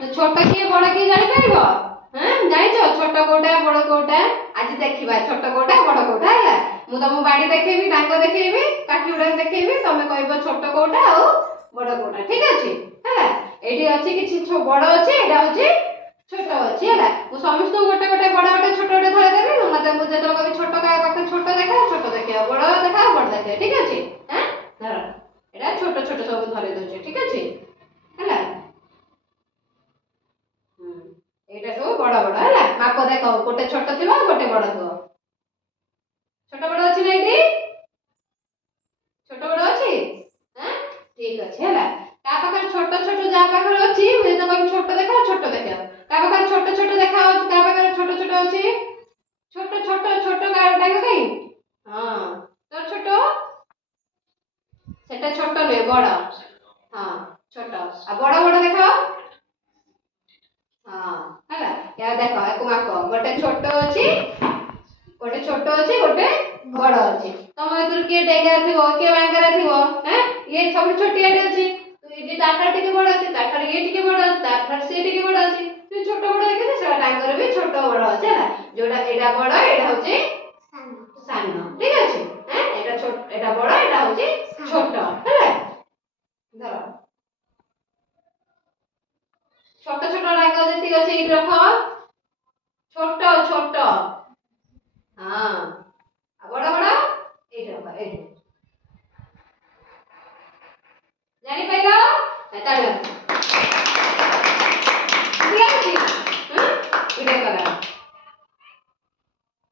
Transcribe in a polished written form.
तो छोट किए बड़ किए जानि परबो हां जानिछो छोट कोटा बड़ कोटा आज देखिबा छोट कोटा बड़ कोटा हैला मु तुम बाड़ी देखैबी डांग देखैबी काठी उडा देखैबी तमे कहबो छोट कोटा आ बड़ कोटा ठीक अछि हैला एठी अछि कि बड़ अछि एटा अछि छोट अछि हैला मु समस्त गोटे गोटे बड़ गोटे छोट गोटे धरै देबी मते मु जेतरा कहबी छोट का पाखे छोट देखा बड़ देखा बड़ देखा ठीक अछि हैं धर एटा छोट छोट सब धरै दउछे ठीक अछि हैला एटा सब बड़ बड़ हैला माप देखो गोटे छोट थिबो गोटे बड़ थिबो छोट बड़ अछि नै एटी छोट बड़ अछि हैं ठीक अछि हैला का पाखे छोट छोट जा पाखे अछि मु तो कहबी छोट देखा का पाखे छोट छोट देखा का पाखे छोट छोट अछि छोट छोट छोट का डांग कई हां तो छोट सेटा छोट नै बड़ हां छोट आ बड़ बड़ देखा हां हैला या देखो एको माप गोटे छोट अछि गोटे छोट अछि गोटे बड़ अछि तम एतर के डेंगा थिबो के बांगरा थिबो हैं ये सब छोटियाटे अछि तो ये ताठा टिके बड़ अछि ताठा ये टिके बड़ अछि ताठा से टिके बड़ अछि तो छोट बड़ देखि से डांगर भी छोट बड़ अछि हैला जोडा एडा बड़ एडा होची सानो ठीक अछि हैं एडा छोट एडा बड़ एडा होची छोट हैला धर छोट छोट डांग जति अछि इट रखो छोट छोट हां आ बड़ बड़ एट रखो एट जानि पाइलो ताली